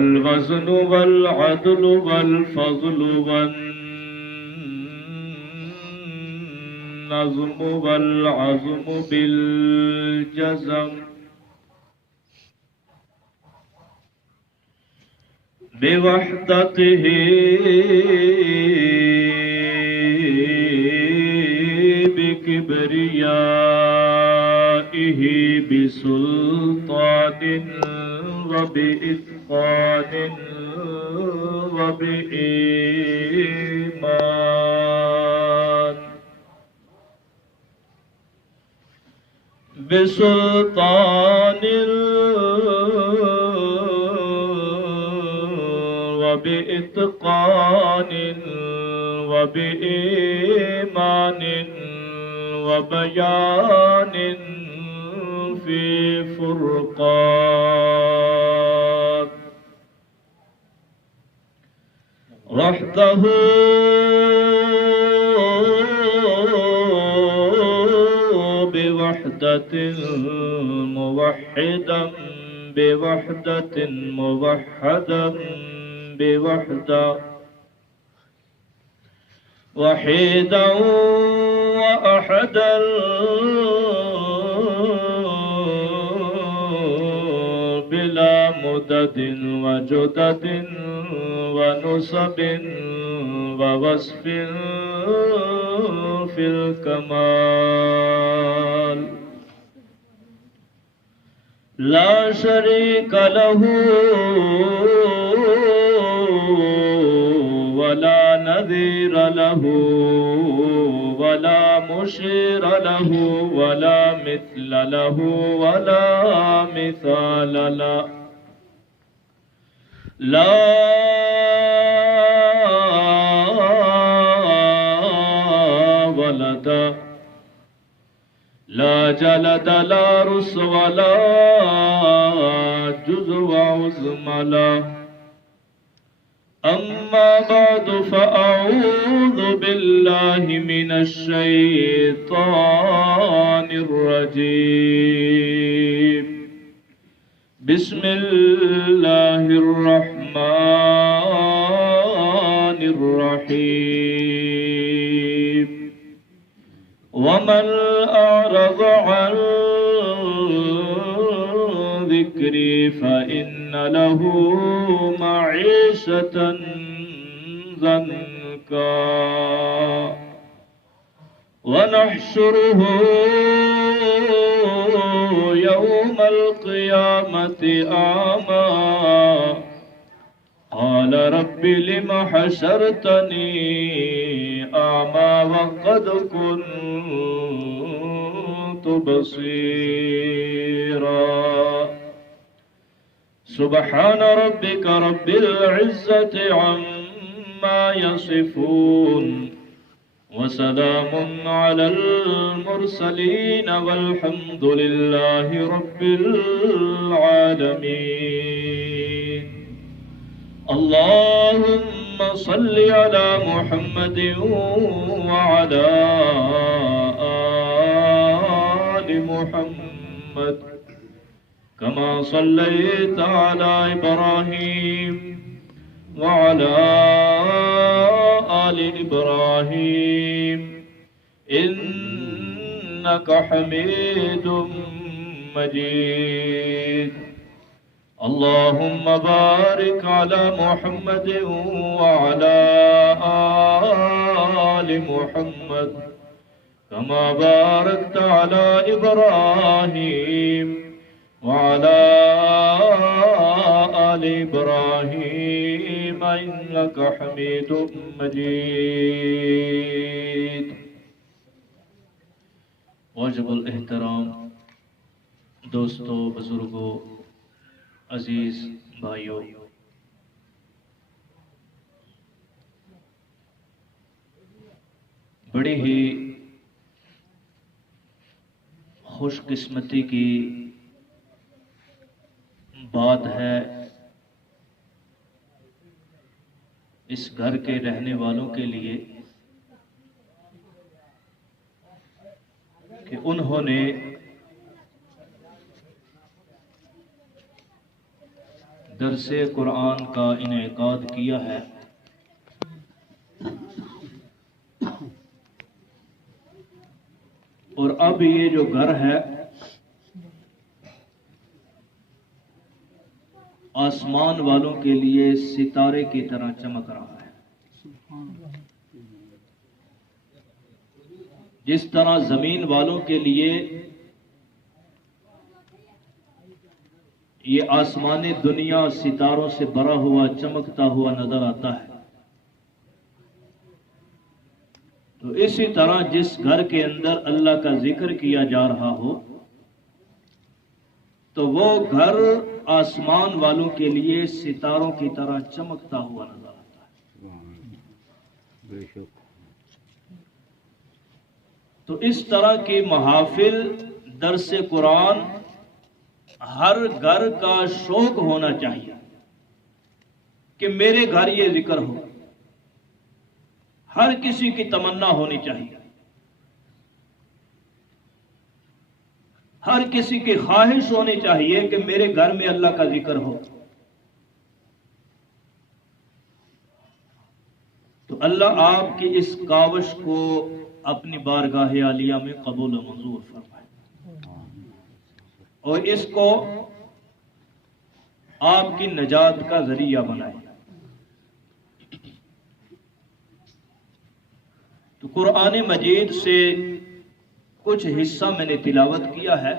والوزن والعدل والفضل والنظم والعزم بالجزم بوحدته بكبريائه بسلطان وبإتقان وبإيمان بسلطان وبإتقان وبإيمان وبيان في فرقان وحده بوحدة موحدا بوحدة موحدا بوحدة وحيدا وأحدا بلا مدد وجدد ونسب ووصف في الكمال لا شريك له ولا نذير له ولا مشير له ولا مثل له ولا مثال له لا ولد لا جلد لا رس ولا جزء وعزم له أما بعد فأعوذ بالله من الشيطان الرجيم بسم الله الرحمن الرحيم ومن أعرض عن ذكري فإن له معيشة ضنكا ونحشره يوم القيامة أعمى قال رب لم حشرتني أعمى وقد كنت بصيرا سبحان ربك رب العزة عما يصفون وسلام على المرسلين والحمد لله رب العالمين اللهم صل على محمد وعلى آل محمد كما صليت على إبراهيم وعلى آل إبراهيم إنك حميد مجيد اللهم بارك على محمد وعلى آل محمد كما باركت على إبراهيم وعلى آل إبراهيم إنك حميد مجيد واجب الاحترام دوستو بزرگوں عزیز بھائیوں بڑی ہی خوش قسمتی کی بات ہے اس گھر کے رہنے والوں کے لیے کہ انہوں نے درس قرآن کا انعقاد کیا ہے، اور اب یہ جو گھر ہے آسمان والوں کے لیے ستارے کی طرح چمک رہا ہے۔ جس طرح زمین والوں کے لیے یہ آسمان دنیا ستاروں سے بھرا ہوا چمکتا ہوا نظر آتا ہے، تو اسی طرح جس گھر کے اندر اللہ کا ذکر کیا جا رہا ہو تو وہ گھر آسمان والوں کے لیے ستاروں کی طرح چمکتا ہوا نظر آتا ہے۔ تو اس طرح کی محافل درس قرآن ہر گھر کا شوق ہونا چاہیے کہ میرے گھر یہ ذکر ہو، ہر کسی کی تمنا ہونی چاہیے، ہر کسی کی خواہش ہونی چاہیے کہ میرے گھر میں اللہ کا ذکر ہو۔ تو اللہ آپ کی اس کاوش کو اپنی بارگاہ عالیہ میں قبول و منظور فرمائے، اور اس کو آپ کی نجات کا ذریعہ بنائے۔ تو قرآن مجید سے کچھ حصہ میں نے تلاوت کیا ہے،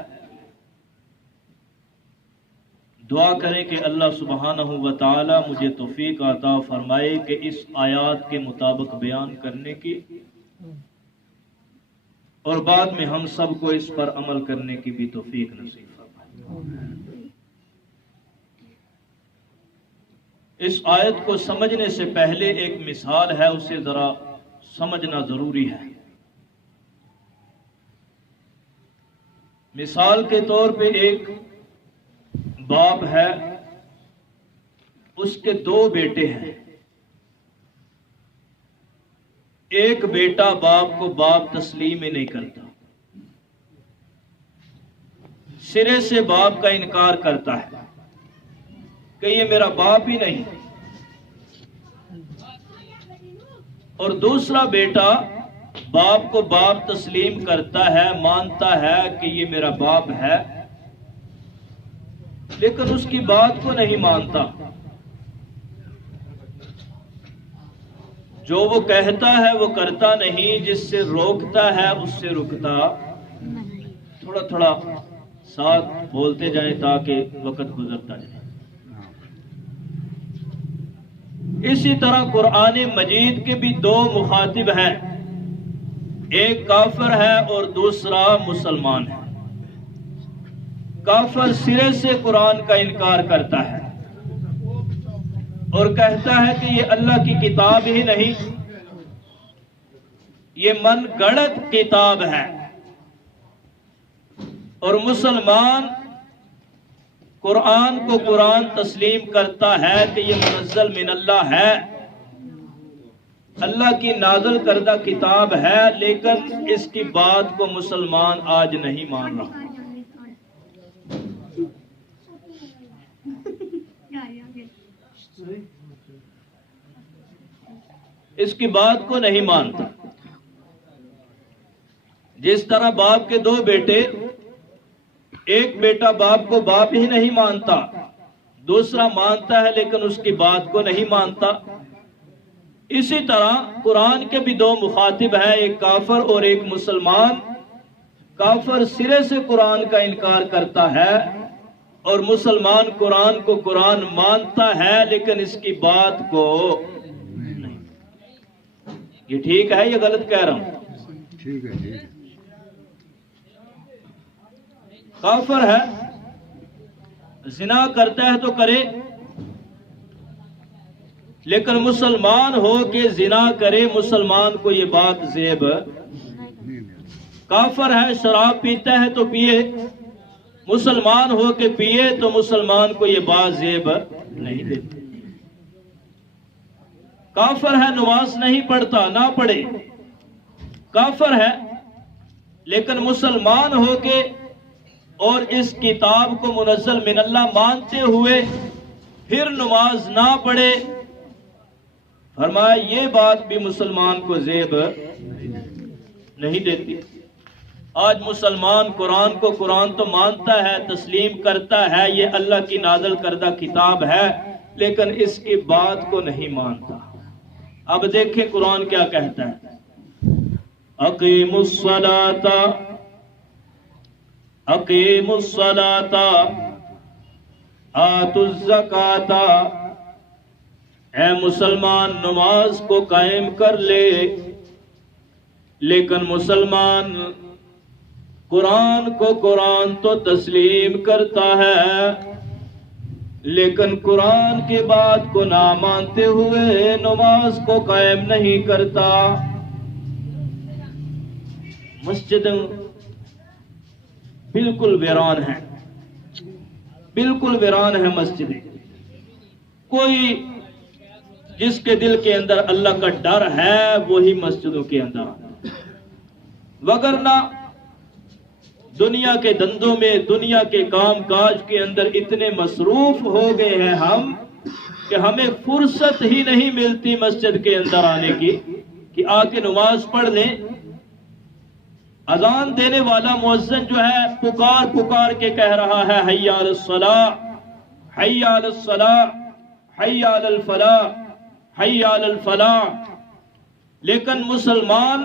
دعا کریں کہ اللہ سبحانہ و تعالی مجھے توفیق عطا فرمائے کہ اس آیات کے مطابق بیان کرنے کی، اور بعد میں ہم سب کو اس پر عمل کرنے کی بھی توفیق نصیب فرمائے۔ اس آیت کو سمجھنے سے پہلے ایک مثال ہے، اسے ذرا سمجھنا ضروری ہے۔ مثال کے طور پہ ایک باپ ہے، اس کے دو بیٹے ہیں۔ ایک بیٹا باپ کو باپ تسلیم ہی نہیں کرتا، سرے سے باپ کا انکار کرتا ہے کہ یہ میرا باپ ہی نہیں، اور دوسرا بیٹا باپ کو باپ تسلیم کرتا ہے، مانتا ہے کہ یہ میرا باپ ہے، لیکن اس کی بات کو نہیں مانتا۔ جو وہ کہتا ہے وہ کرتا نہیں، جس سے روکتا ہے اس سے رکتا۔ تھوڑا تھوڑا ساتھ بولتے جائیں تاکہ وقت گزرتا جائے۔ اسی طرح قرآن مجید کے بھی دو مخاطب ہیں، ایک کافر ہے اور دوسرا مسلمان ہے۔ کافر سرے سے قرآن کا انکار کرتا ہے اور کہتا ہے کہ یہ اللہ کی کتاب ہی نہیں، یہ من گڑت کتاب ہے، اور مسلمان قرآن کو قرآن تسلیم کرتا ہے کہ یہ منزل من اللہ ہے، اللہ کی نازل کردہ کتاب ہے، لیکن اس کی بات کو مسلمان آج نہیں مان رہا۔ اس کی بات کو نہیں مانتا۔ جس طرح باپ کے دو بیٹے، ایک بیٹا باپ کو باپ ہی نہیں مانتا، دوسرا مانتا ہے لیکن اس کی بات کو نہیں مانتا، اسی طرح قرآن کے بھی دو مخاطب ہیں، ایک کافر اور ایک مسلمان۔ کافر سرے سے قرآن کا انکار کرتا ہے اور مسلمان قرآن کو قرآن مانتا ہے لیکن اس کی بات کو نہیں۔ یہ ٹھیک ہے یا غلط کہہ رہا ہوں؟ ٹھیک ہے۔ کافر ہے، زنا کرتا ہے تو کرے، لیکن مسلمان ہو کے زنا کرے، مسلمان کو یہ بات زیب۔ کافر ہے، شراب پیتا ہے تو پیے، مسلمان ہو کے پیے تو مسلمان کو یہ بات زیب نہیں دیتی۔ کافر ہے، نماز نہیں پڑھتا، نہ پڑھے، کافر ہے، لیکن مسلمان ہو کے اور اس کتاب کو منزل من اللہ مانتے ہوئے پھر نماز نہ پڑھے، فرمایا یہ بات بھی مسلمان کو زیب نہیں دیتی۔ آج مسلمان قرآن کو قرآن تو مانتا ہے، تسلیم کرتا ہے، یہ اللہ کی نازل کردہ کتاب ہے، لیکن اس کی بات کو نہیں مانتا۔ اب دیکھیں قرآن کیا کہتا ہے، اقیموا الصلاۃ اقیموا الصلاۃ آتوا الزکاۃ، اے مسلمان نماز کو قائم کر لے، لیکن مسلمان قرآن کو قرآن تو تسلیم کرتا ہے، لیکن قرآن کی بات کو نہ مانتے ہوئے نماز کو قائم نہیں کرتا۔ مسجد بالکل ویران ہے، بالکل ویران ہے مسجد۔ کوئی جس کے دل کے اندر اللہ کا ڈر ہے وہی مسجدوں کے اندر، وگرنہ دنیا کے دندوں میں، دنیا کے کام کاج کے اندر اتنے مصروف ہو گئے ہیں ہم کہ ہمیں فرصت ہی نہیں ملتی مسجد کے اندر آنے کی کہ آ کے نماز پڑھ لیں۔ اذان دینے والا مؤذن جو ہے پکار پکار کے کہہ رہا ہے حی علی الصلاۃ، حی علی الصلاۃ، حی علی الفلاح، حی علی الفلاح، لیکن مسلمان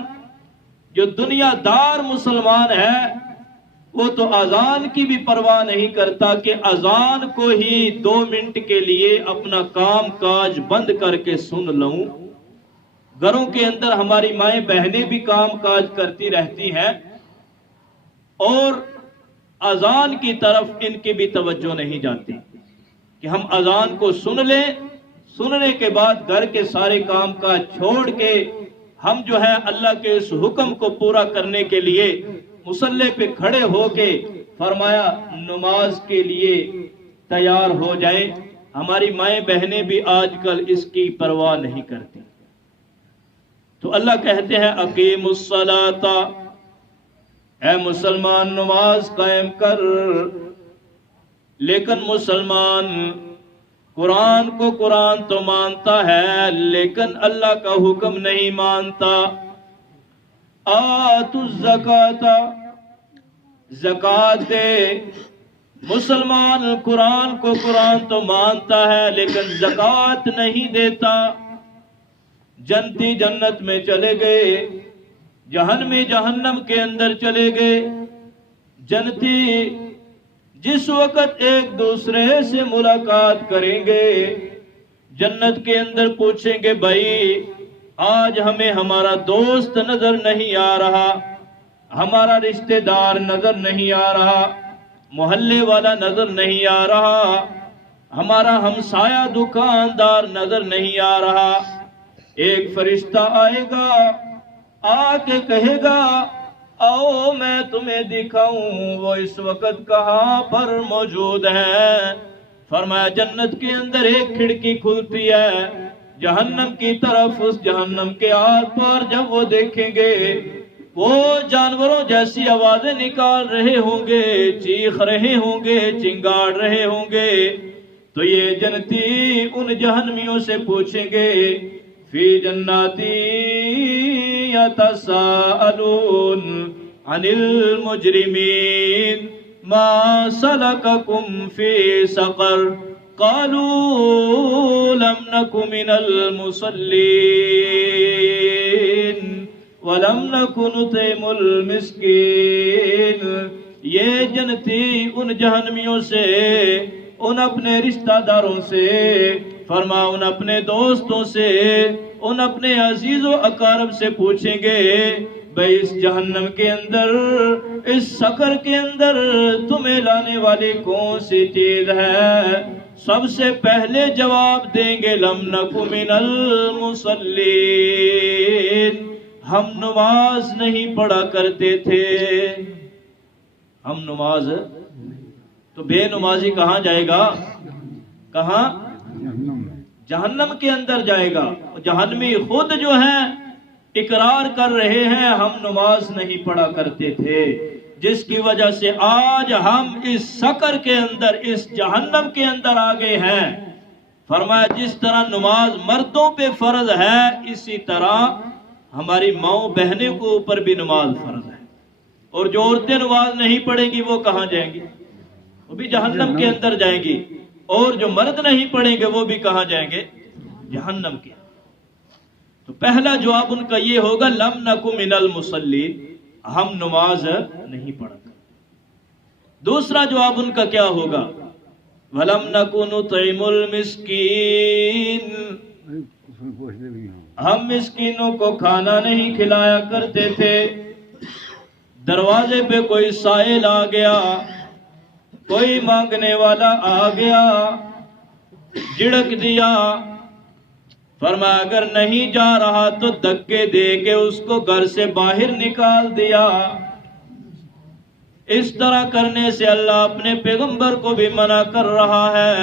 جو دنیا دار مسلمان ہے وہ تو اذان کی بھی پرواہ نہیں کرتا کہ اذان کو ہی 2 منٹ کے لیے اپنا کام کاج بند کر کے سن لوں۔ گھروں کے اندر ہماری مائیں بہنیں بھی کام کاج کرتی رہتی ہیں اور اذان کی طرف ان کی بھی توجہ نہیں جاتی کہ ہم اذان کو سن لیں، سننے کے بعد گھر کے سارے کام کاج چھوڑ کے ہم جو ہے اللہ کے اس حکم کو پورا کرنے کے لیے مصلی پہ کھڑے ہو کے فرمایا نماز کے لیے تیار ہو جائیں۔ ہماری مائیں بہنیں بھی آج کل اس کی پرواہ نہیں کرتی۔ تو اللہ کہتے ہیں اقیم الصلاۃ، اے مسلمان نماز قائم کر، لیکن مسلمان قرآن کو قرآن تو مانتا ہے لیکن اللہ کا حکم نہیں مانتا۔ آتوا الزکاۃ، زکات دے، مسلمان قرآن کو قرآن تو مانتا ہے لیکن زکات نہیں دیتا۔ جنتی جنت میں چلے گئے، جہنمی جہنم کے اندر چلے گئے۔ جنتی جس وقت ایک دوسرے سے ملاقات کریں گے جنت کے اندر پوچھیں گے بھائی آج ہمیں ہمارا دوست نظر نہیں آ رہا، ہمارا رشتہ دار نظر نہیں آ رہا، محلے والا نظر نہیں آ رہا، ہمارا ہمسایہ دکاندار نظر نہیں آ رہا۔ ایک فرشتہ آئے گا، آ کے کہے گا آؤ میں تمہیں دکھاؤں وہ اس وقت کہاں پر موجود ہے۔ فرمایا جنت کے اندر ایک کھڑکی کھلتی ہے جہنم کی طرف، اس جہنم کے آر پار جب وہ دیکھیں گے وہ جانوروں جیسی آوازیں نکال رہے ہوں گے، چیخ رہے ہوں گے، چنگاڑ رہے ہوں گے، تو یہ جنتی ان جہنمیوں سے پوچھیں گے فی جناتی یتساءلون عن المجرمین ما سلککم فی سقر قالوا لم نک من المصلین وَلَمْ نَكُ نُطْعِمُ الْمِسْكِينَ۔ یہ جنتی ان جہنمیوں سے، ان اپنے رشتہ داروں سے، فرما ان اپنے دوستوں سے، ان اپنے عزیز و اقارب سے پوچھیں گے بھئی اس جہنم کے اندر، اس سقر کے اندر تمہیں لانے والی کون سی چیز ہے؟ سب سے پہلے جواب دیں گے لَمْ نَكُ مِنَ الْمُصَلِّينَ، ہم نماز نہیں پڑھا کرتے تھے۔ ہم نماز، تو بے نمازی کہاں جائے گا؟ کہاں؟ جہنم کے اندر جائے گا۔ جہنمی خود جو ہے اقرار کر رہے ہیں ہم نماز نہیں پڑھا کرتے تھے، جس کی وجہ سے آج ہم اس سقر کے اندر، اس جہنم کے اندر آ گئے ہیں۔ فرمایا جس طرح نماز مردوں پہ فرض ہے اسی طرح ہماری ماؤں بہنوں کو اوپر بھی نماز فرض ہے. اور جو عورتیں نماز نہیں پڑھیں گی وہ کہاں جائیں گی؟ وہ بھی جہنم کے اندر جائیں گی. اور جو مرد نہیں پڑھیں گے وہ بھی کہاں جائیں گے؟ جہنم کے. تو پہلا جواب ان کا یہ ہوگا لم نکو من المصلین، ہم نماز نہیں پڑھتے. دوسرا جواب ان کا کیا ہوگا؟ وَلَمْ نَكُ نُطْعِمُ الْمِسْكِينَ، ہم مسکینوں کو کھانا نہیں کھلایا کرتے تھے. دروازے پہ کوئی سائل آ گیا، کوئی مانگنے والا آ گیا، جھڑک دیا، فرمایا اگر نہیں جا رہا تو دھکے دے کے اس کو گھر سے باہر نکال دیا. اس طرح کرنے سے اللہ اپنے پیغمبر کو بھی منع کر رہا ہے.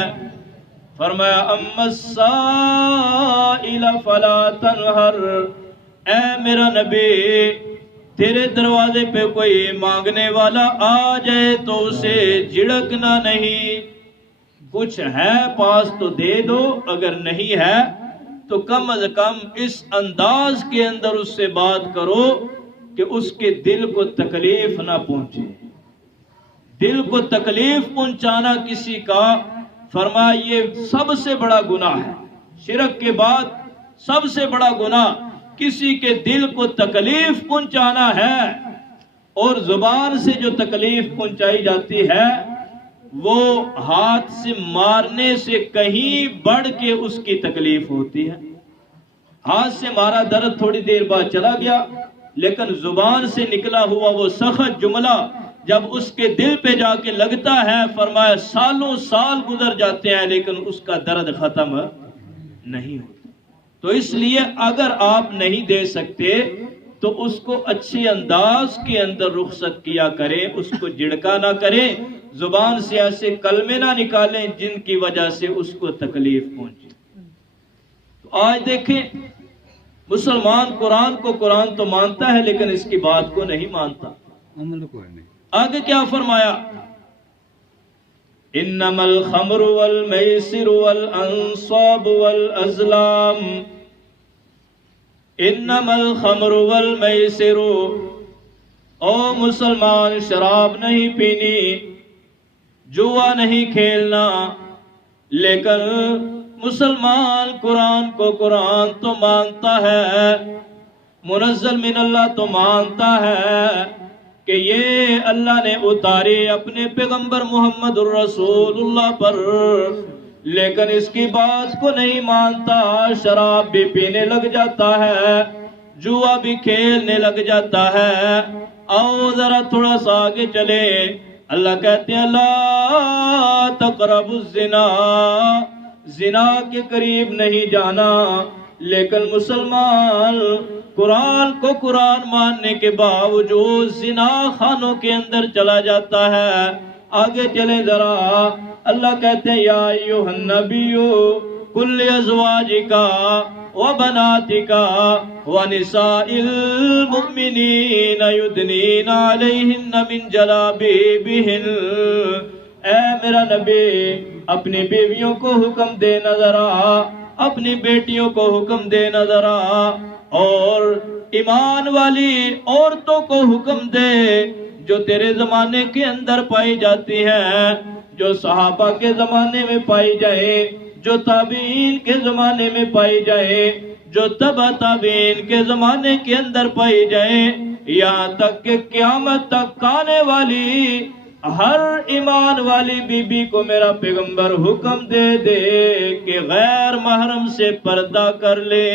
فرمایا اما السائل فلا تنہر، اے میرا نبی تیرے دروازے پہ کوئی مانگنے والا آ جائے تو اسے جھڑکنا نہیں. کچھ ہے پاس تو دے دو، اگر نہیں ہے تو کم از کم اس انداز کے اندر اس سے بات کرو کہ اس کے دل کو تکلیف نہ پہنچے. دل کو تکلیف پہنچانا کسی کا، فرمایا یہ سب سے بڑا گناہ ہے. شرک کے بعد سب سے بڑا گناہ کسی کے دل کو تکلیف پہنچانا ہے. اور زبان سے جو تکلیف پہنچائی جاتی ہے وہ ہاتھ سے مارنے سے کہیں بڑھ کے اس کی تکلیف ہوتی ہے. ہاتھ سے مارا درد تھوڑی دیر بعد چلا گیا، لیکن زبان سے نکلا ہوا وہ سخت جملہ جب اس کے دل پہ جا کے لگتا ہے، فرمایا سالوں سال گزر جاتے ہیں لیکن اس کا درد ختم نہیں ہوتا. تو اس لیے اگر آپ نہیں دے سکتے تو اس کو اچھے انداز کے اندر رخصت کیا کریں، اس کو جھڑکا نہ کریں، زبان سے ایسے کلمے نہ نکالیں جن کی وجہ سے اس کو تکلیف پہنچے. تو آج دیکھیں مسلمان قرآن تو مانتا ہے لیکن اس کی بات کو نہیں مانتا. آگے کیا فرمایا؟ انما الخمر والمیسر والانصاب والازلام، انما الخمر والمیسر، او مسلمان شراب نہیں پینی، جوا نہیں کھیلنا. لیکن مسلمان قرآن تو مانتا ہے، منزل من اللہ تو مانتا ہے کہ یہ اللہ نے اتارے اپنے پیغمبر محمد الرسول اللہ پر، لیکن اس کی بات کو نہیں مانتا. شراب بھی پینے لگ جاتا ہے، جوا بھی کھیلنے لگ جاتا ہے. آؤ ذرا تھوڑا سا آگے چلے. اللہ کہتے ہیں لا تقربوا الزنا، زنا کے قریب نہیں جانا. لیکن مسلمان قرآن ماننے کے باوجود زنا خانوں کے اندر چلا جاتا ہے. آگے چلے ذرا. اللہ کہتے ہیں یا ایھا النبی قل لازواجکا وبناتکا ونساء المؤمنین یدنین علیہن من جلابیبہن، اے میرا نبی اپنی بیویوں کو حکم دے نظر آ، اپنی بیٹیوں کو حکم دے نظر آ، اور ایمان والی عورتوں کو حکم دے جو تیرے زمانے کے اندر پائی جاتی ہیں، جو صحابہ کے زمانے میں پائی جائے، جو تابعین کے زمانے میں پائی جائے، جو تبع تابعین کے زمانے کے اندر پائی جائے، یہاں تک کہ قیامت تک آنے والی ہر ایمان والی بی بی کو میرا پیغمبر حکم دے دے کہ غیر محرم سے پردہ کر لے.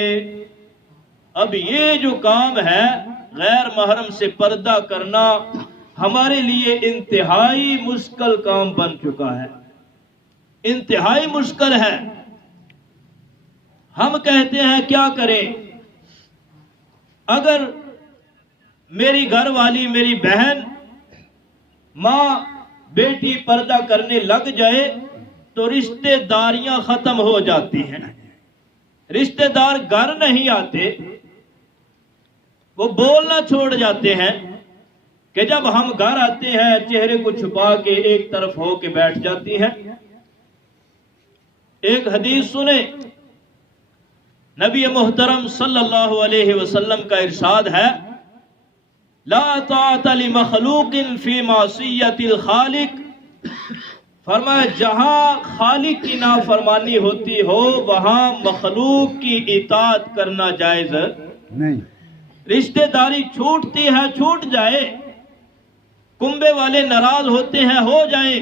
اب یہ جو کام ہے غیر محرم سے پردہ کرنا ہمارے لیے انتہائی مشکل کام بن چکا ہے، انتہائی مشکل ہے. ہم کہتے ہیں کیا کریں؟ اگر میری گھر والی، میری بہن، ماں، بیٹی پردہ کرنے لگ جائے تو رشتہ داریاں ختم ہو جاتی ہیں. رشتہ دار گھر نہیں آتے، وہ بولنا چھوڑ جاتے ہیں کہ جب ہم گھر آتے ہیں چہرے کو چھپا کے ایک طرف ہو کے بیٹھ جاتی ہیں. ایک حدیث سنیں، نبی محترم صلی اللہ علیہ وسلم کا ارشاد ہے، لا طاعت لمخلوق فی معصیت الخالق، فرمایا جہاں خالق کی نافرمانی ہوتی ہو وہاں مخلوق کی اطاعت کرنا جائز نہیں۔ رشتہ داری چھوٹتی ہے چھوٹ جائے، کنبے والے ناراض ہوتے ہیں ہو جائیں،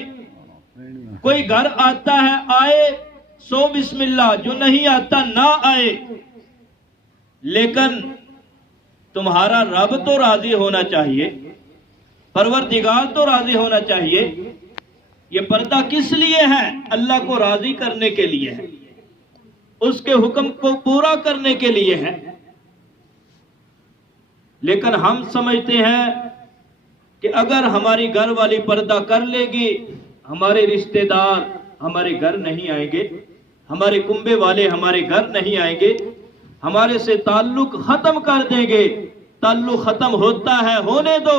کوئی گھر آتا ہے آئے سو بسم اللہ، جو نہیں آتا نہ آئے، لیکن تمہارا رب تو راضی ہونا چاہیے، پروردگار تو راضی ہونا چاہیے۔ یہ پردہ کس لیے ہے؟ اللہ کو راضی کرنے کے لیے ہے، اس کے حکم کو پورا کرنے کے لیے ہے۔ لیکن ہم سمجھتے ہیں کہ اگر ہماری گھر والی پردہ کر لے گی، ہمارے رشتہ دار ہمارے گھر نہیں آئیں گے، ہمارے کنبے والے ہمارے گھر نہیں آئیں گے، ہمارے سے تعلق ختم کر دیں گے۔ تعلق ختم ہوتا ہے ہونے دو،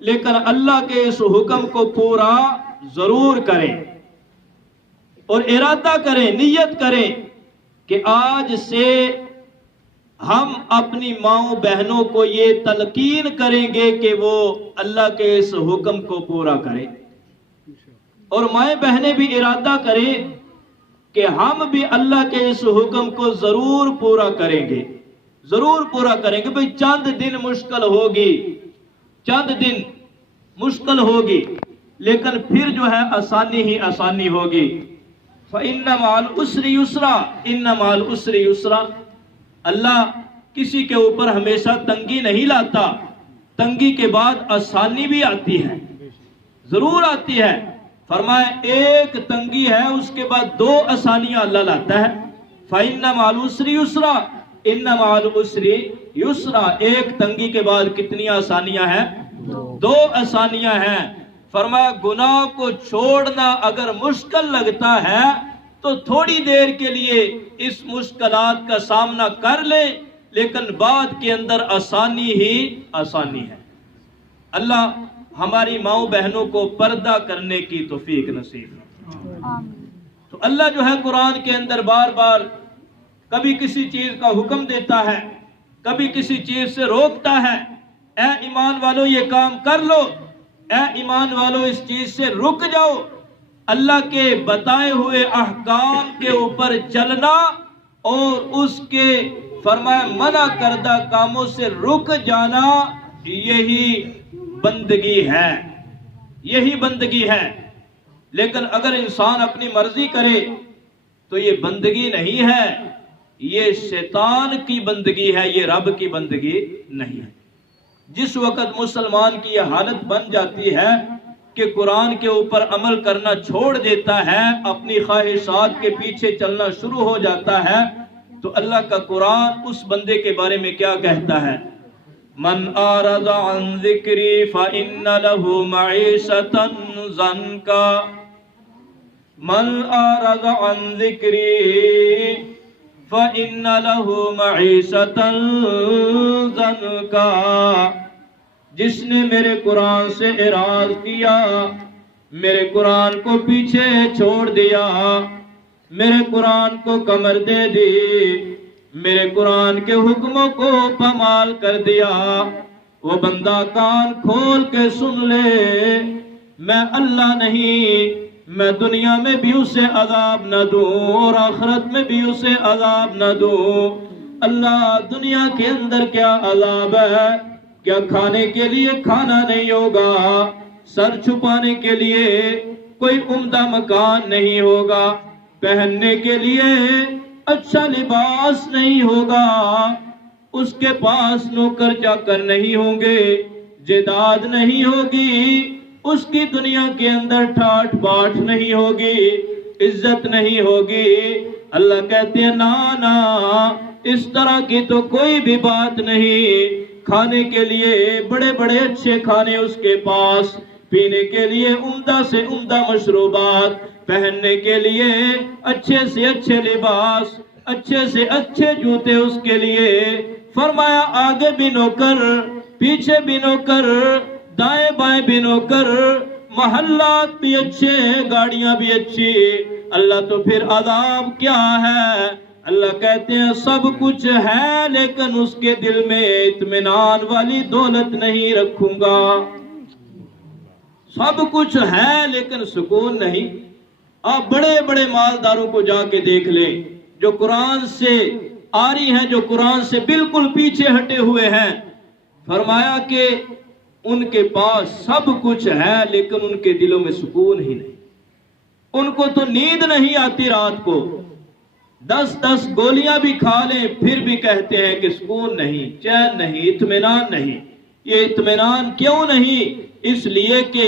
لیکن اللہ کے اس حکم کو پورا ضرور کریں اور ارادہ کریں، نیت کریں کہ آج سے ہم اپنی ماؤں بہنوں کو یہ تلقین کریں گے کہ وہ اللہ کے اس حکم کو پورا کریں، اور مائیں بہنیں بھی ارادہ کریں کہ ہم بھی اللہ کے اس حکم کو ضرور پورا کریں گے، ضرور پورا کریں گے۔ بھئی چند دن مشکل ہوگی، چند دن مشکل ہوگی، لیکن پھر جو ہے آسانی ہی آسانی ہوگی۔ فَإِنَّ مَعَ الْعُسْرِ يُسْرًا، إِنَّ مَعَ الْعُسْرِ يُسْرًا۔ اللہ کسی کے اوپر ہمیشہ تنگی نہیں لاتا، تنگی کے بعد آسانی بھی آتی ہے، ضرور آتی ہے۔ فرمایا ایک تنگی ہے اس کے بعد دو آسانیاں اللہ لاتا ہے۔ فَإِنَّ مَعَ الْعُسْرِ يُسْرًا، إِنَّ مَعَ الْعُسْرِ يُسْرًا۔ ایک تنگی کے بعد کتنی آسانیاں ہیں؟ دو آسانیاں ہیں۔ فرمایا گناہ کو چھوڑنا اگر مشکل لگتا ہے تو تھوڑی دیر کے لیے اس مشکلات کا سامنا کر لیں، لیکن بعد کے اندر آسانی ہی آسانی ہے۔ اللہ ہماری ماؤں بہنوں کو پردہ کرنے کی توفیق نصیب۔ تو اللہ جو ہے قرآن کے اندر بار بار کبھی کسی چیز کا حکم دیتا ہے، کبھی کسی چیز سے روکتا ہے، اے ایمان والو یہ کام کر لو، اے ایمان والو اس چیز سے رک جاؤ۔ اللہ کے بتائے ہوئے احکام کے اوپر چلنا اور اس کے فرمایا منع کردہ کاموں سے رک جانا، یہی بندگی ہے، یہی بندگی ہے۔ لیکن اگر انسان اپنی مرضی کرے تو یہ بندگی نہیں ہے، یہ شیطان کی بندگی ہے، یہ رب کی بندگی نہیں ہے۔ جس وقت مسلمان کی یہ حالت بن جاتی ہے کہ قرآن کے اوپر عمل کرنا چھوڑ دیتا ہے، اپنی خواہشات کے پیچھے چلنا شروع ہو جاتا ہے، تو اللہ کا قرآن اس بندے کے بارے میں کیا کہتا ہے؟ من اعرض عن ذکری فإن له معیشة ضنکا، من اعرض عن ذکری فإن له معیشة ضنکا، جس نے میرے قرآن سے اعراض کیا، میرے قرآن کو پیچھے چھوڑ دیا، میرے قرآن کو کمر دے دی، میرے قرآن کے حکموں کو پامال کر دیا، وہ بندہ کان کھول کے سن لے، میں اللہ نہیں، میں دنیا میں بھی اسے عذاب نہ دوں اور آخرت میں بھی اسے عذاب نہ دوں۔ اللہ دنیا کے اندر کیا عذاب ہے؟ کیا کھانے کے لیے کھانا نہیں ہوگا، سر چھپانے کے لیے کوئی عمدہ مکان نہیں ہوگا، پہننے کے لیے اچھا لباس نہیں ہوگا، اس کے پاس نوکر چاکر نہیں ہوں گے، جائیداد نہیں ہوگی، اس کی دنیا کے اندر ٹھاٹ باٹ نہیں ہوگی، عزت نہیں ہوگی۔ اللہ کہتے ہیں نا نا، اس طرح کی تو کوئی بھی بات نہیں۔ کھانے کے لیے بڑے بڑے اچھے کھانے اس کے پاس، پینے کے لیے عمدہ سے عمدہ مشروبات، پہننے کے لیے اچھے سے اچھے لباس، اچھے سے اچھے جوتے اس کے لیے۔ فرمایا آگے بھی نوکر، پیچھے بھی نوکر، دائیں بائیں بھی نوکر، محلات بھی اچھے، گاڑیاں بھی اچھی، اللہ تو پھر عذاب کیا ہے؟ اللہ کہتے ہیں سب کچھ ہے لیکن اس کے دل میں اطمینان والی دولت نہیں رکھوں گا۔ سب کچھ ہے لیکن سکون نہیں۔ آپ بڑے بڑے مالداروں کو جا کے دیکھ لیں جو قرآن سے آری ہیں، جو قرآن سے بالکل پیچھے ہٹے ہوئے ہیں، فرمایا کہ ان کے پاس سب کچھ ہے لیکن ان کے دلوں میں سکون ہی نہیں۔ ان کو تو نیند نہیں آتی، رات کو 10 گولیاں بھی کھا لیں پھر بھی کہتے ہیں کہ سکون نہیں، چین نہیں، اطمینان نہیں۔ یہ اطمینان کیوں نہیں؟ اس لیے کہ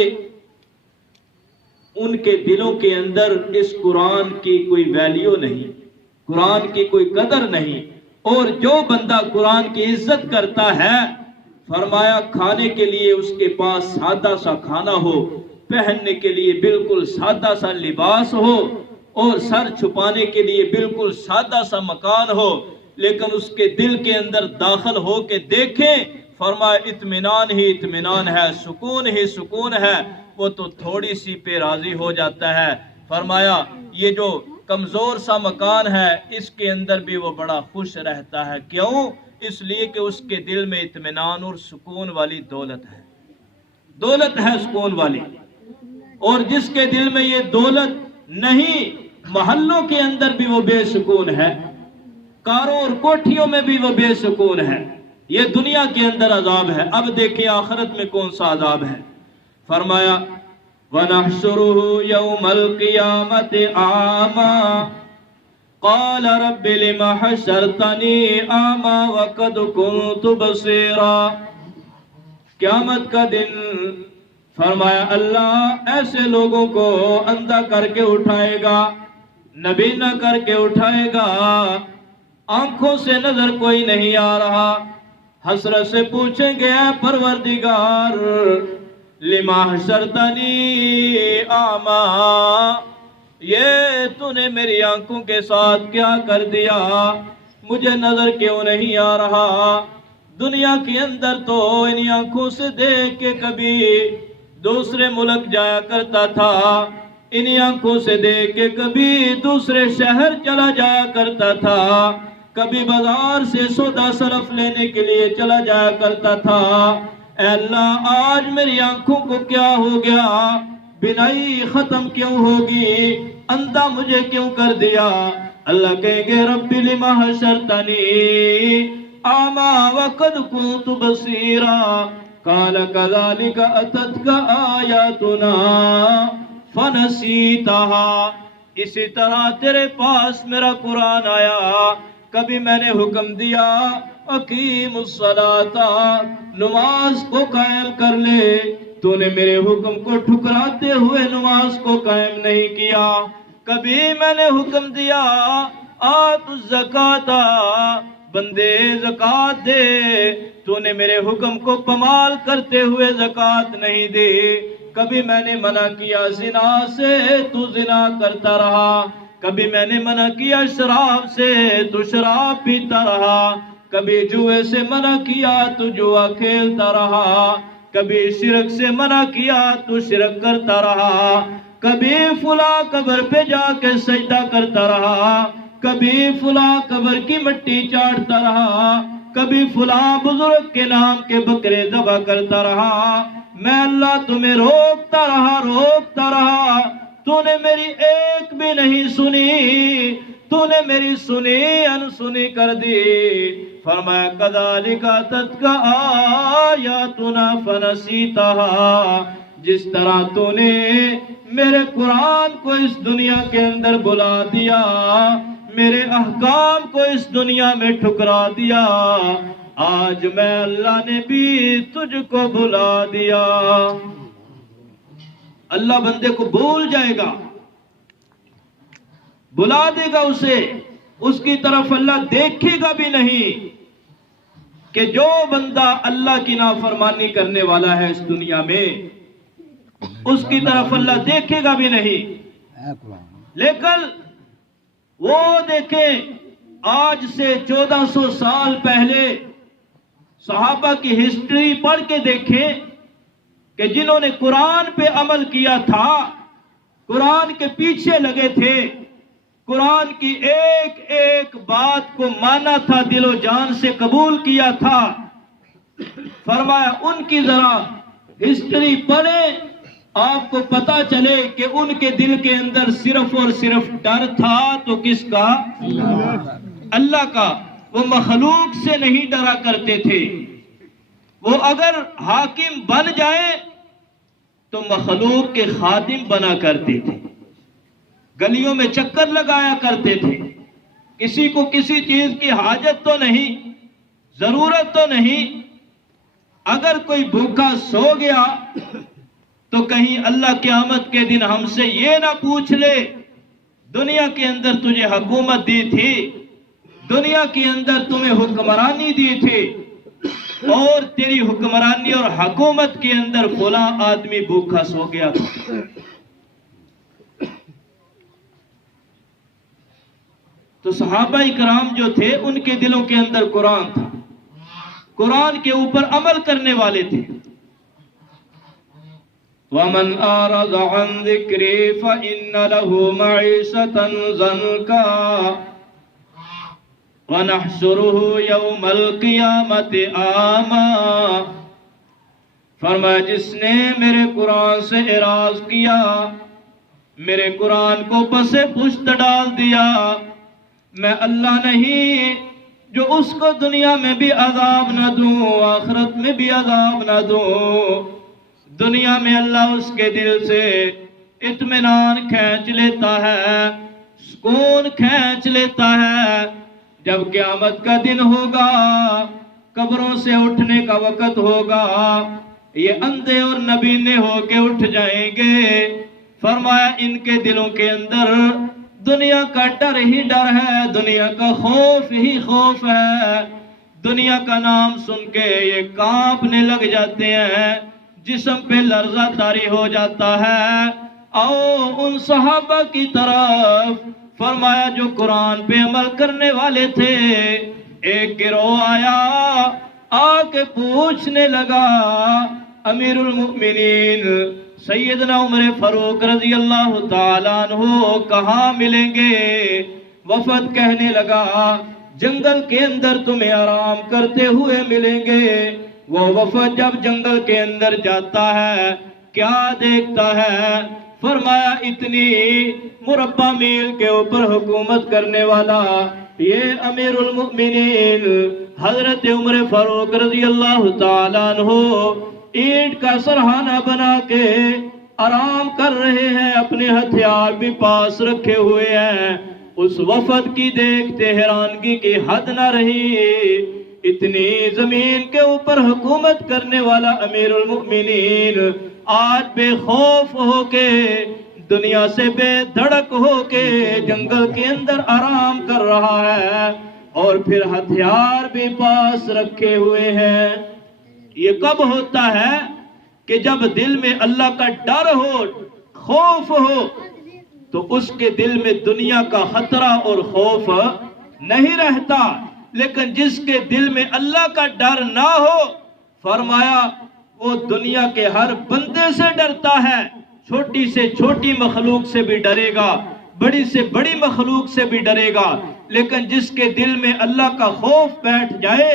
ان کے دلوں کے اندر اس قرآن کی کوئی ویلیو نہیں، قرآن کی کوئی قدر نہیں۔ اور جو بندہ قرآن کی عزت کرتا ہے، فرمایا کھانے کے لیے اس کے پاس سادہ سا کھانا ہو، پہننے کے لیے بالکل سادہ سا لباس ہو، اور سر چھپانے کے لیے بالکل سادہ سا مکان ہو، لیکن اس کے دل کے اندر داخل ہو کے دیکھیں، فرمایا اطمینان ہی اطمینان ہے، سکون ہی سکون ہے، وہ تو تھوڑی سی پہ راضی ہو جاتا ہے۔ فرمایا یہ جو کمزور سا مکان ہے اس کے اندر بھی وہ بڑا خوش رہتا ہے۔ کیوں؟ اس لیے کہ اس کے دل میں اطمینان اور سکون والی دولت ہے، دولت ہے سکون والی۔ اور جس کے دل میں یہ دولت نہیں، محلوں کے اندر بھی وہ بے سکون ہے، کاروں اور کوٹھیوں میں بھی وہ بے سکون ہے۔ یہ دنیا کے اندر عذاب ہے، اب دیکھیں آخرت میں کون سا عذاب ہے۔ فرمایا وَنَحْشُرُهُ يَوْمَ الْقِيَامَةِ أَعْمَى قَالَ رَبِّ لِمَ حَشَرْتَنِي أَعْمَى وَقَدْ كُنْتُ بَصِيرًا۔ قیامت کا دن فرمایا اللہ ایسے لوگوں کو اندھا کر کے اٹھائے گا، نبینا کر کے اٹھائے گا، آنکھوں سے نظر کوئی نہیں آ رہا۔ حسرت سے پوچھیں گے اے پروردگار لما حشرتنی اعمی، یہ تو نے میری آنکھوں کے ساتھ کیا کر دیا، مجھے نظر کیوں نہیں آ رہا؟ دنیا کے اندر تو ان آنکھوں سے دیکھ کے کبھی دوسرے ملک جایا کرتا تھا، ان آنکھوں سے دیکھ کے کبھی دوسرے شہر چلا جایا کرتا تھا، کبھی بازار سے سودا صرف لینے کے لیے چلا جایا کرتا تھا۔ اے اللہ آج میری آنکھوں کو کیا ہو گیا؟ بینائی ختم کیوں ہوگی؟ اندھا مجھے کیوں کر دیا؟ اللہ کہیں گے رب لما حشرتنی اعمی وقد كنت بصیرا قال كذلك اتتك آیاتنا فنسیتها۔ اسی طرح تیرے پاس میرا قرآن آیا، کبھی میں نے حکم دیا اقیم الصلاۃ، نماز کو قائم کر لے، تو نے میرے حکم کو ٹھکراتے ہوئے نماز کو قائم نہیں کیا۔ کبھی میں نے حکم دیا آت الزکاۃ، بندے زکات دے، تو نے میرے حکم کو پامال کرتے ہوئے زکات نہیں دی۔ کبھی میں نے منع کیا زنا سے، تو زنا کرتا رہا، کبھی میں نے منع کیا شراب سے، تو شراب پیتا رہا، کبھی جوئے سے منع کیا تو جوا کھیلتا رہا، کبھی شرک سے منع کیا تو شرک کرتا رہا، کبھی فلاں قبر پہ جا کے سجدہ کرتا رہا، کبھی فلاں قبر کی مٹی چاٹتا رہا، کبھی فلاں بزرگ کے نام کے بکرے ذبح کرتا رہا۔ میں اللہ تمہیں روکتا رہا، تو نے میری ایک بھی نہیں سنی، تو نے میری سنی انسنی کر دی۔ فرمایا کذالک اتتک آیاتنا فنسیتها، جس طرح تو نے میرے قرآن کو اس دنیا کے اندر بلا دیا، میرے احکام کو اس دنیا میں ٹھکرا دیا، آج میں اللہ نے بھی تجھ کو بلا دیا۔ اللہ بندے کو بھول جائے گا، بلا دے گا اسے، اس کی طرف اللہ دیکھے گا بھی نہیں کہ جو بندہ اللہ کی نافرمانی کرنے والا ہے اس دنیا میں، اس کی طرف اللہ دیکھے گا بھی نہیں۔ لیکن وہ دیکھیں آج سے 1400 سال پہلے صحابہ کی ہسٹری پڑھ کے دیکھیں کہ جنہوں نے قرآن پہ عمل کیا تھا، قرآن کے پیچھے لگے تھے، قرآن کی ایک ایک بات کو مانا تھا، دل و جان سے قبول کیا تھا۔ فرمایا ان کی ذرا ہسٹری پڑھیں، آپ کو پتا چلے کہ ان کے دل کے اندر صرف اور صرف ڈر تھا تو کس کا؟ اللہ کا۔ وہ مخلوق سے نہیں ڈرا کرتے تھے، وہ اگر حاکم بن جائے تو مخلوق کے خادم بنا کرتے تھے، گلیوں میں چکر لگایا کرتے تھے، کسی کو کسی چیز کی حاجت تو نہیں، ضرورت تو نہیں، اگر کوئی بھوکا سو گیا تو کہیں اللہ قیامت کے دن ہم سے یہ نہ پوچھ لے دنیا کے اندر تجھے حکومت دی تھی، دنیا کے اندر تمہیں حکمرانی دی تھی، اور تیری حکمرانی اور حکومت کے اندر فلاں آدمی بھوکا سو گیا تھا۔ تو صحابہ کرام جو تھے ان کے دلوں کے اندر قرآن تھا، قرآن کے اوپر عمل کرنے والے تھے۔ وَمَنْ أَعْرَضَ عَنْ ذِكْرِي فَإِنَّ لَهُ مَعِيشَةً ضَنْكًا وَنَحْشُرُهُ يَوْمَ الْقِيَامَةِ أَعْمَى۔ فرمایا جس نے میرے قرآن سے اعراض کیا، میرے قرآن کو پس پشت ڈال دیا، میں اللہ نہیں جو اس کو دنیا میں بھی عذاب نہ دوں، آخرت میں بھی عذاب نہ دوں۔ دنیا میں اللہ اس کے دل سے اطمینان کھینچ لیتا ہے، سکون کھینچ لیتا ہے۔ جب قیامت کا دن ہوگا، قبروں سے اٹھنے کا وقت ہوگا، یہ اندھے اور نبینے ہو کے اٹھ جائیں گے۔ فرمایا ان کے دلوں کے اندر دنیا کا ڈر ہی ڈر ہے، دنیا کا خوف ہی خوف ہے، دنیا کا نام سن کے یہ کانپنے لگ جاتے ہیں، جسم پہ لرزہ طاری ہو جاتا ہے۔ آؤ ان صحابہ کی طرف، فرمایا جو قرآن پہ عمل کرنے والے تھے، ایک گروہ آیا، آ کے پوچھنے لگا امیر المؤمنین سیدنا عمر فاروق رضی اللہ تعالیٰ عنہ کہاں ملیں گے؟ وفد کہنے لگا جنگل کے اندر تمہیں آرام کرتے ہوئے ملیں گے۔ وہ وفد جب جنگل کے اندر جاتا ہے کیا دیکھتا ہے؟ فرمایا اتنی مربع میل کے اوپر حکومت کرنے والا یہ امیر المؤمنین حضرت عمر فاروق رضی اللہ تعالیٰ عنہ اینٹ کا سرہانہ بنا کے آرام کر رہے ہیں، اپنے ہتھیار بھی پاس رکھے ہوئے ہیں۔ اس وفد کی دیکھتے حیرانگی کی حد نہ رہی، اتنی زمین کے اوپر حکومت کرنے والا امیر المؤمنین آج بے خوف ہو کے، دنیا سے بے دھڑک ہو کے جنگل کے اندر آرام کر رہا ہے، اور پھر ہتھیار بھی پاس رکھے ہوئے ہیں۔ یہ کب ہوتا ہے کہ جب دل میں اللہ کا ڈر ہو، خوف ہو، تو اس کے دل میں دنیا کا خطرہ اور خوف نہیں رہتا۔ لیکن جس کے دل میں اللہ کا ڈر نہ ہو، فرمایا وہ دنیا کے ہر بندے سے ڈرتا ہے، چھوٹی سے چھوٹی مخلوق سے بھی ڈرے گا، بڑی سے بڑی مخلوق سے بھی ڈرے گا۔ لیکن جس کے دل میں اللہ کا خوف بیٹھ جائے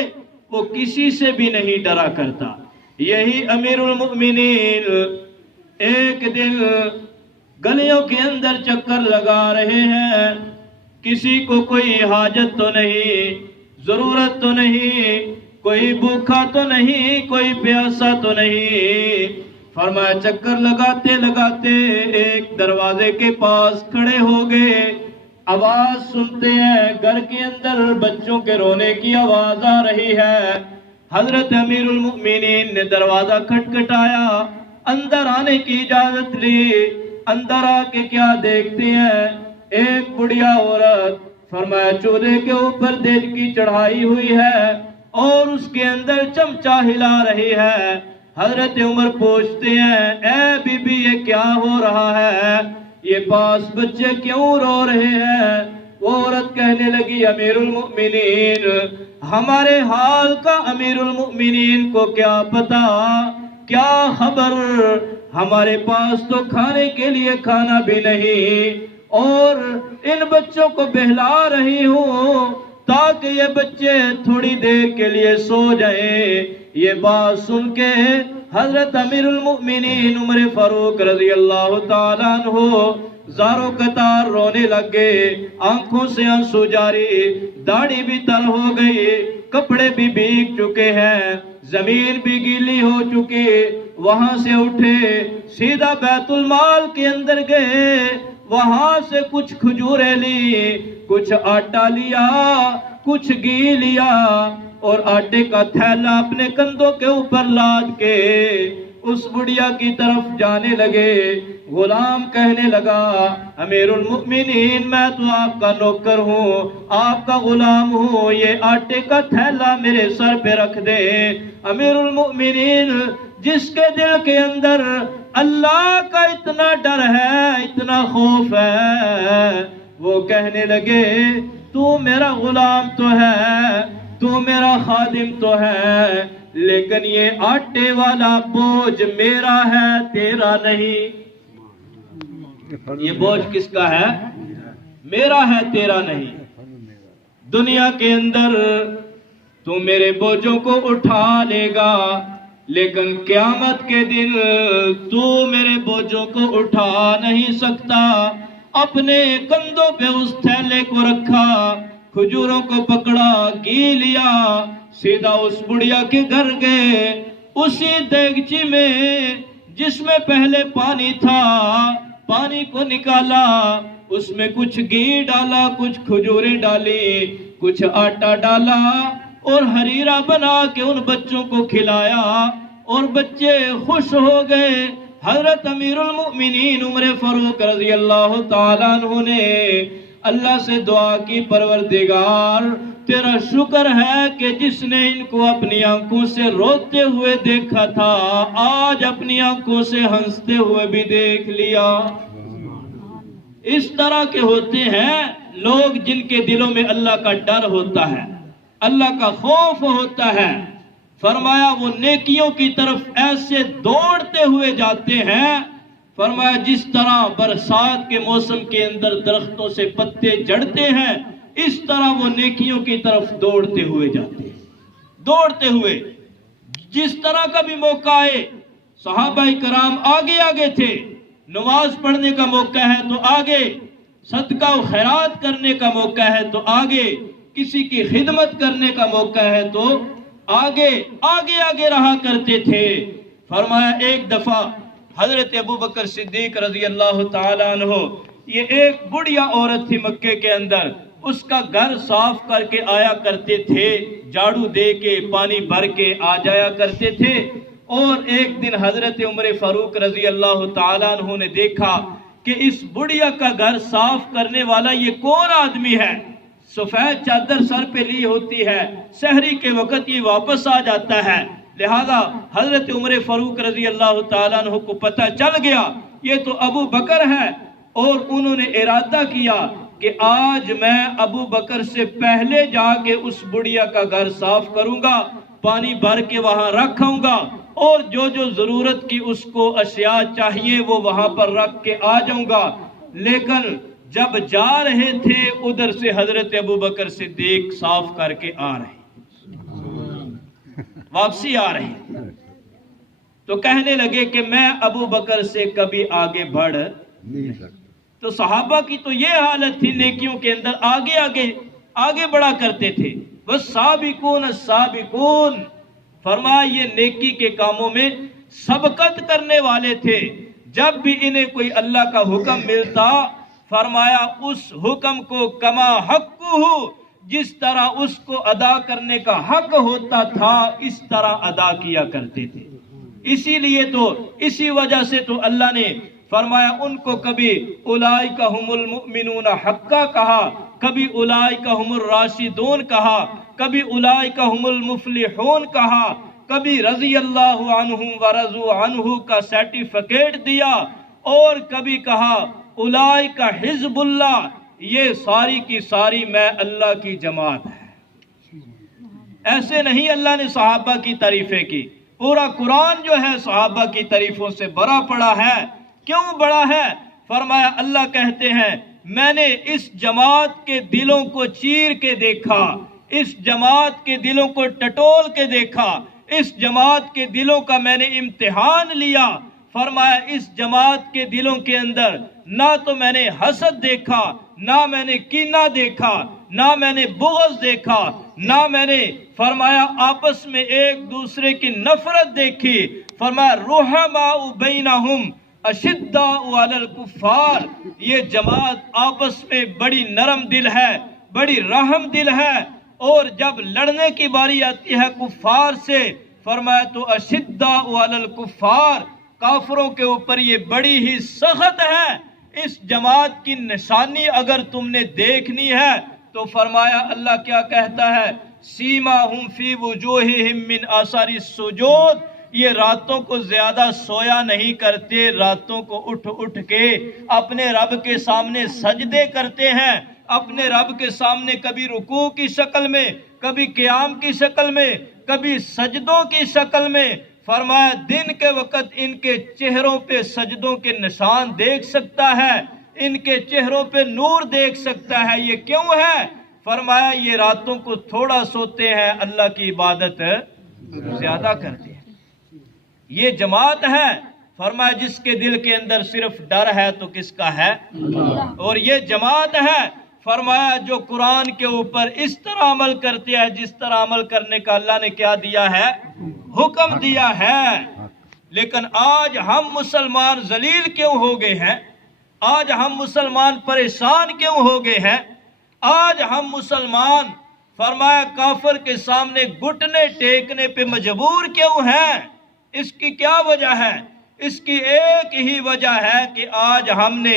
وہ کسی سے بھی نہیں ڈرا کرتا۔ یہی امیر المؤمنین ایک دن گلیوں کے اندر چکر لگا رہے ہیں، کسی کو کوئی حاجت تو نہیں، ضرورت تو نہیں، کوئی بھوکا تو نہیں، کوئی پیاسا تو نہیں۔ فرمایا چکر لگاتے لگاتے ایک دروازے کے پاس کھڑے ہو گئے، آواز سنتے ہیں، گھر کے اندر بچوں کے رونے کی آواز آ رہی ہے۔ حضرت امیر المؤمنین نے دروازہ کھٹکھٹایا، اندر آنے کی اجازت لی۔ اندر آ کے کیا دیکھتے ہیں؟ ایک بڑھیا عورت، فرمایا چولہے کے اوپر دیگ کی چڑھائی ہوئی ہے اور اس کے اندر چمچہ ہلا رہی ہے۔ حضرت عمر پوچھتے ہیں اے بی بی یہ کیا ہو رہا ہے؟ یہ پاس بچے کیوں رو رہے ہیں؟ وہ عورت کہنے لگی امیر المؤمنین ہمارے حال کا امیر المؤمنین کو کیا پتا، کیا خبر؟ ہمارے پاس تو کھانے کے لیے کھانا بھی نہیں، اور ان بچوں کو بہلا رہی ہوں تاکہ یہ بچے تھوڑی دیر کے لیے سو جائیں۔ یہ بات سن کے حضرت امیر المؤمنین عمر فاروق رضی اللہ تعالیٰ عنہ زاروں قطار رونے لگ گئے، آنکھوں سے آنسو جاری، داڑھی بھی تر ہو گئی، کپڑے بھی بھیگ چکے ہیں، زمین بھی گیلی ہو چکی۔ وہاں سے اٹھے، سیدھا بیت المال کے اندر گئے، وہاں سے کچھ کھجوریں لی، کچھ آٹا لیا، کچھ گھی لیا، اور آٹے کا تھیلا اپنے کندھوں کے اوپر لاد کے اس بڑھیا کی طرف جانے لگے۔ غلام کہنے لگا، امیر المؤمنین میں تو آپ کا نوکر ہوں، آپ کا غلام ہوں، یہ آٹے کا تھیلا میرے سر پہ رکھ دے۔ امیر المؤمنین جس کے دل کے اندر اللہ کا اتنا ڈر ہے، اتنا خوف ہے، وہ کہنے لگے، تو میرا غلام تو ہے، تو میرا خادم تو ہے، لیکن یہ آٹے والا بوجھ میرا ہے، تیرا نہیں۔ یہ بوجھ کس کا ہے؟ میرا ہے، تیرا نہیں۔ دنیا کے اندر تو میرے بوجھوں کو اٹھا لے گا، لیکن قیامت کے دن تو میرے بوجھوں کو اٹھا نہیں سکتا۔ اپنے کندھوں پہ اس تھیلے کو رکھا، کھجوروں کو پکڑا، گھی لیا، سیدھا اس بڑھیا کے گھر گئے۔ اسی دیگچی میں جس میں پہلے پانی تھا، پانی کو نکالا، اس میں کچھ گھی ڈالا، کچھ کھجوریں ڈالی، کچھ آٹا ڈالا، اور حریرہ بنا کے ان بچوں کو کھلایا، اور بچے خوش ہو گئے۔ حضرت امیر المؤمنین عمر فاروق رضی اللہ تعالیٰ عنہ نے اللہ سے دعا کی، پروردگار تیرا شکر ہے کہ جس نے ان کو اپنی آنکھوں سے روتے ہوئے دیکھا تھا، آج اپنی آنکھوں سے ہنستے ہوئے بھی دیکھ لیا۔ اس طرح کے ہوتے ہیں لوگ جن کے دلوں میں اللہ کا ڈر ہوتا ہے، اللہ کا خوف ہوتا ہے۔ فرمایا وہ نیکیوں کی طرف ایسے دوڑتے ہوئے جاتے ہیں، فرمایا جس طرح برسات کے موسم کے اندر درختوں سے پتے جھڑتے ہیں، اس طرح وہ نیکیوں کی طرف دوڑتے ہوئے جاتے ہیں، دوڑتے ہوئے۔ جس طرح کا بھی موقع آئے، صحابہ کرام آگے آگے تھے، نماز پڑھنے کا موقع ہے تو آگے، صدقہ و خیرات کرنے کا موقع ہے تو آگے، کسی کی خدمت کرنے کا موقع ہے تو آگے آگے آگے رہا کرتے تھے۔ فرمایا ایک دفعہ حضرت ابو بکر صدیق رضی اللہ تعالیٰ عنہ، یہ ایک بڑھیا عورت تھی مکے کے اندر، اس کا گھر صاف کر کے آیا کرتے تھے، جھاڑو دے کے پانی بھر کے آ جایا کرتے تھے۔ اور ایک دن حضرت عمر فاروق رضی اللہ تعالیٰ عنہ نے دیکھا کہ اس بڑھیا کا گھر صاف کرنے والا یہ کون آدمی ہے؟ سفید چادر سر پہ لی ہوتی ہے، سحری کے وقت یہ واپس آ جاتا ہے۔ لہذا حضرت عمر فاروق رضی اللہ تعالیٰ عنہ کو پتہ چل گیا یہ تو ابو بکر ہے، اور انہوں نے ارادہ کیا کہ آج میں ابو بکر سے پہلے جا کے اس بڑھیا کا گھر صاف کروں گا، پانی بھر کے وہاں رکھوں گا، اور جو جو ضرورت کی اس کو اشیاء چاہیے وہ وہاں پر رکھ کے آ جاؤں گا۔ لیکن جب جا رہے تھے ادھر سے حضرت ابو بکر صدیق صاف کر کے آ رہے، واپسی آ رہے، تو کہنے لگے کہ میں ابو بکر سے کبھی آگے بڑھ نہیں سکتا۔ تو صحابہ کی تو یہ حالت تھی، نیکیوں کے اندر آگے آگے آگے بڑھا کرتے تھے۔ والسابقون السابقون، فرمایا یہ نیکی کے کاموں میں سبقت کرنے والے تھے۔ جب بھی انہیں کوئی اللہ کا حکم ملتا، فرمایا اس حکم کو کما حقہ، جس طرح اس کو ادا کرنے کا حق ہوتا تھا اس طرح ادا کیا کرتے تھے۔ اسی لیے تو اسی وجہ سے تو اللہ نے فرمایا ان کو کبھی اولئک ھم المؤمنون حقا کہا، کبھی اولئک ھم الراشدون کہا، کبھی اولئک ھم المفلحون کہا، کبھی رضی اللہ عنہم ورضوا عنہ کا سرٹیفکیٹ دیا، اور کبھی کہا اولئک حزب اللہ، یہ ساری کی ساری میں اللہ کی جماعت ہے۔ ایسے نہیں اللہ نے صحابہ کی تعریفیں کی، پورا قرآن جو ہے صحابہ کی تعریفوں سے بھرا پڑا ہے. کیوں بڑا ہے؟ فرمایا اللہ کہتے ہیں میں نے اس جماعت کے دلوں کو چیر کے دیکھا، اس جماعت کے دلوں کو ٹٹول کے دیکھا، اس جماعت کے دلوں کا میں نے امتحان لیا. فرمایا اس جماعت کے دلوں کے اندر نہ تو میں نے حسد دیکھا، نہ میں نے کینہ دیکھا، نہ میں نے بغض دیکھا، نہ میں نے فرمایا آپس میں ایک دوسرے کی نفرت دیکھی. فرمایا رحماء بینہم اشداء علی الکفار، یہ جماعت آپس میں بڑی نرم دل ہے، بڑی رحم دل ہے، اور جب لڑنے کی باری آتی ہے کفار سے فرمایا تو اشداء علی الکفار، کافروں کے اوپر یہ بڑی ہی سخت ہے. اس جماعت کی نشانی اگر تم نے دیکھنی ہے تو فرمایا اللہ کیا کہتا ہے سیماہم فی وجوہہم من آثار السجود، یہ راتوں کو زیادہ سویا نہیں کرتے، راتوں کو اٹھ اٹھ کے اپنے رب کے سامنے سجدے کرتے ہیں، اپنے رب کے سامنے کبھی رکوع کی شکل میں، کبھی قیام کی شکل میں، کبھی سجدوں کی شکل میں. فرمایا دن کے وقت ان کے چہروں پہ سجدوں کے نشان دیکھ سکتا ہے، ان کے چہروں پہ نور دیکھ سکتا ہے. یہ کیوں ہے؟ فرمایا یہ راتوں کو تھوڑا سوتے ہیں، اللہ کی عبادت زیادہ کرتے ہیں. یہ جماعت ہے فرمایا جس کے دل کے اندر صرف ڈر ہے تو کس کا ہے؟ اور یہ جماعت ہے فرمایا جو قرآن کے اوپر اس طرح عمل کرتے ہیں جس طرح عمل کرنے کا اللہ نے کیا دیا ہے؟ حکم دیا ہے. لیکن آج ہم مسلمان ذلیل کیوں ہو گئے ہیں؟ آج ہم مسلمان پریشان کیوں ہو گئے ہیں؟ آج ہم مسلمان فرمایا کافر کے سامنے گھٹنے ٹیکنے پہ مجبور کیوں ہیں؟ اس کی کیا وجہ ہے؟ اس کی ایک ہی وجہ ہے کہ آج ہم نے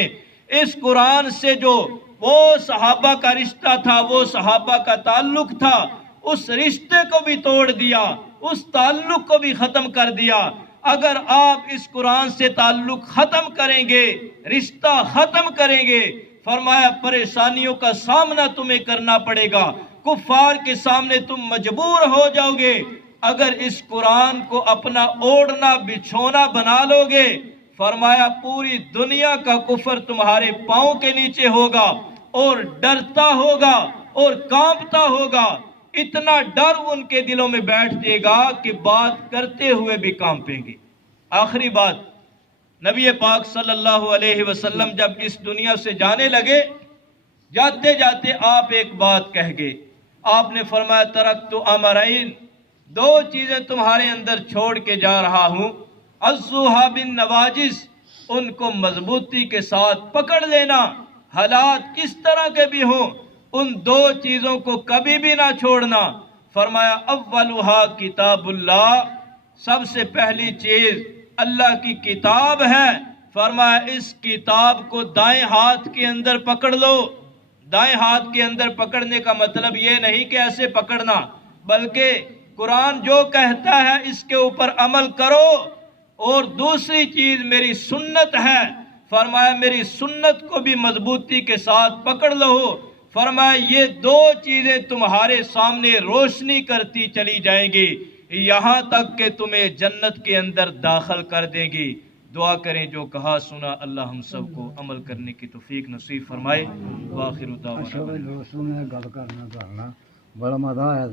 اس قرآن سے جو وہ صحابہ کا رشتہ تھا، وہ صحابہ کا تعلق تھا، اس رشتے کو بھی توڑ دیا، اس تعلق کو بھی ختم کر دیا. اگر آپ اس قرآن سے تعلق ختم کریں گے، رشتہ ختم کریں گے، فرمایا پریشانیوں کا سامنا تمہیں کرنا پڑے گا، کفار کے سامنے تم مجبور ہو جاؤ گے. اگر اس قرآن کو اپنا اوڑھنا بچھونا بنا لو گے فرمایا پوری دنیا کا کفر تمہارے پاؤں کے نیچے ہوگا اور ڈرتا ہوگا اور کانپتا ہوگا. اتنا ڈر ان کے دلوں میں بیٹھ جائے گا کہ بات کرتے ہوئے بھی کانپیں گے. آخری بات، نبی پاک صلی اللہ علیہ وسلم جب اس دنیا سے جانے لگے، جاتے جاتے آپ ایک بات کہہ گئے. آپ نے فرمایا ترکت امرین، دو چیزیں تمہارے اندر چھوڑ کے جا رہا ہوں. عضوہا بالنواجذ، ان کو مضبوطی کے ساتھ پکڑ لینا، حالات کس طرح کے بھی ہوں ان دو چیزوں کو کبھی بھی نہ چھوڑنا. فرمایا اولھا کتاب اللہ، سب سے پہلی چیز اللہ کی کتاب ہے. فرمایا اس کتاب کو دائیں ہاتھ کے اندر پکڑ لو. دائیں ہاتھ کے اندر پکڑنے کا مطلب یہ نہیں کہ ایسے پکڑنا، بلکہ قرآن جو کہتا ہے اس کے اوپر عمل کرو. اور دوسری چیز میری سنت ہے، فرمایا میری سنت کو بھی مضبوطی کے ساتھ پکڑ لو. فرمایا یہ دو چیزیں تمہارے سامنے روشنی کرتی چلی جائیں گی یہاں تک کہ تمہیں جنت کے اندر داخل کر دیں گی. دعا کریں جو کہا سنا اللہ ہم سب کو عمل کرنے کی توفیق نصیب فرمائے. وآخر دعوانا بڑا مزہ آیا